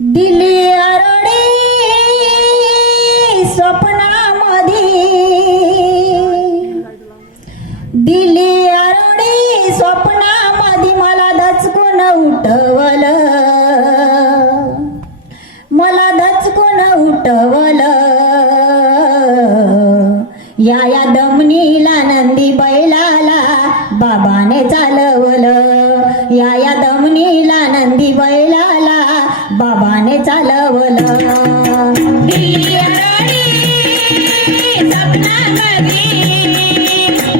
दिली आरोडी स्वप्नामध्ये, दिली आरोडी स्वप्नामध्ये मला दचकून उठवलं, मला दचकून उठवलं. या दमनीला नंदी बैलाला बाबाने चालवलं, या दमनीला नंदी बैलाला बाबाने चालवलं. दिली आरोडी स्वप्नामध्ये,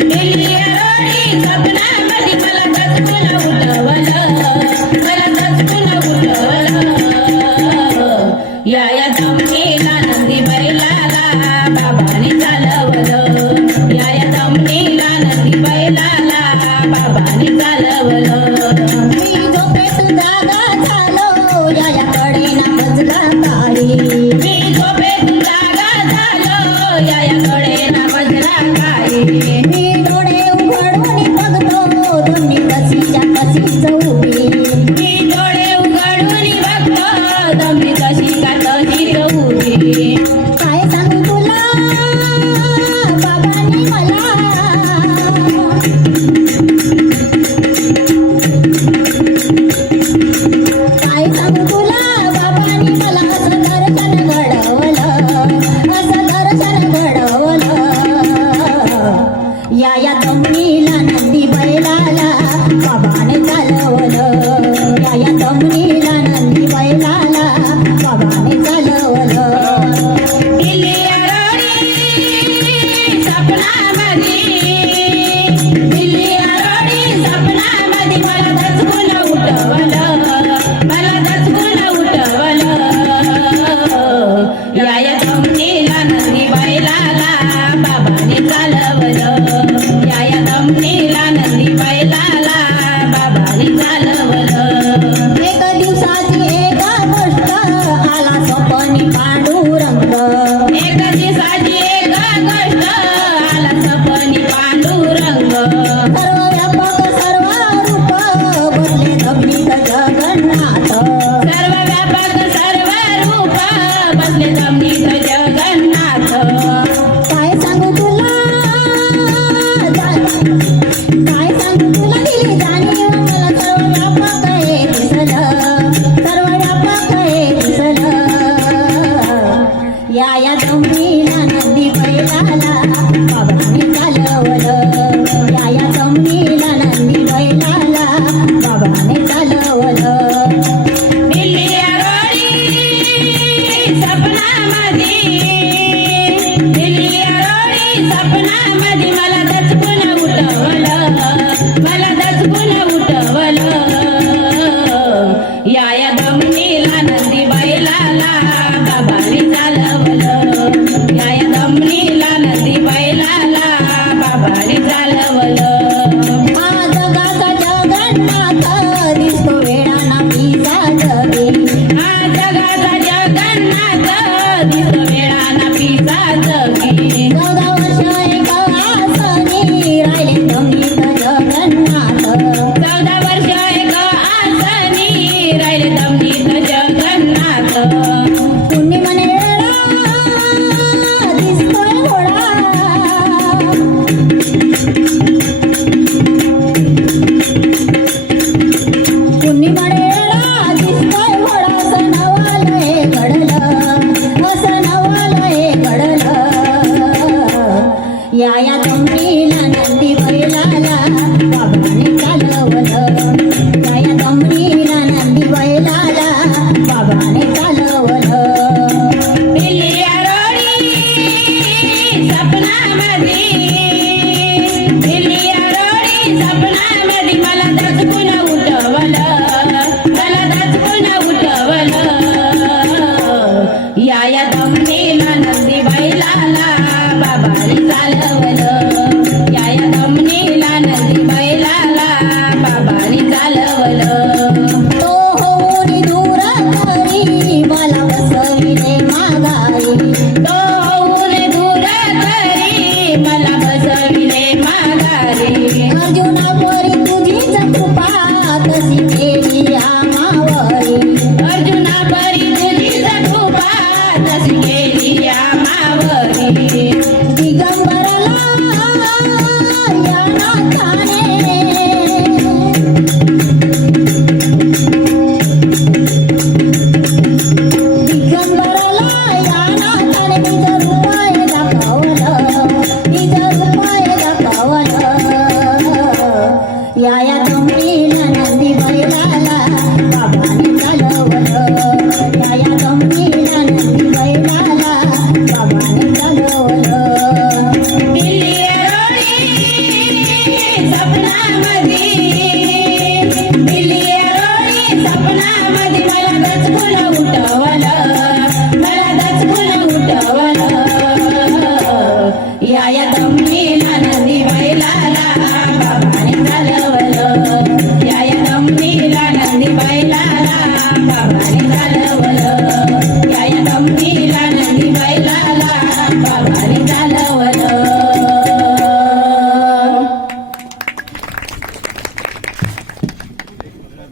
दिली आरोडी स्वप्नामध्ये मला दचकून उठवलं, मला दचकून उठवलं. या दमनीला नंदी बैलाला बाबाने चालवलं, या दमनीला नंदी बैलाला बाबाने चालवलं. मी झोपेत जागा झालो, याकडे ना मजला काळी, मी झोपेत जागा झालो, याकडे ना वज्रा काळी. मी डोळे उघडून बघतो, दोन्ही कशीच्या कशीच उभी. मी डोळे उघडून बघतो, दमी कशी का तशीच उभी. काय सांगू तुला बाबांनी मला, या या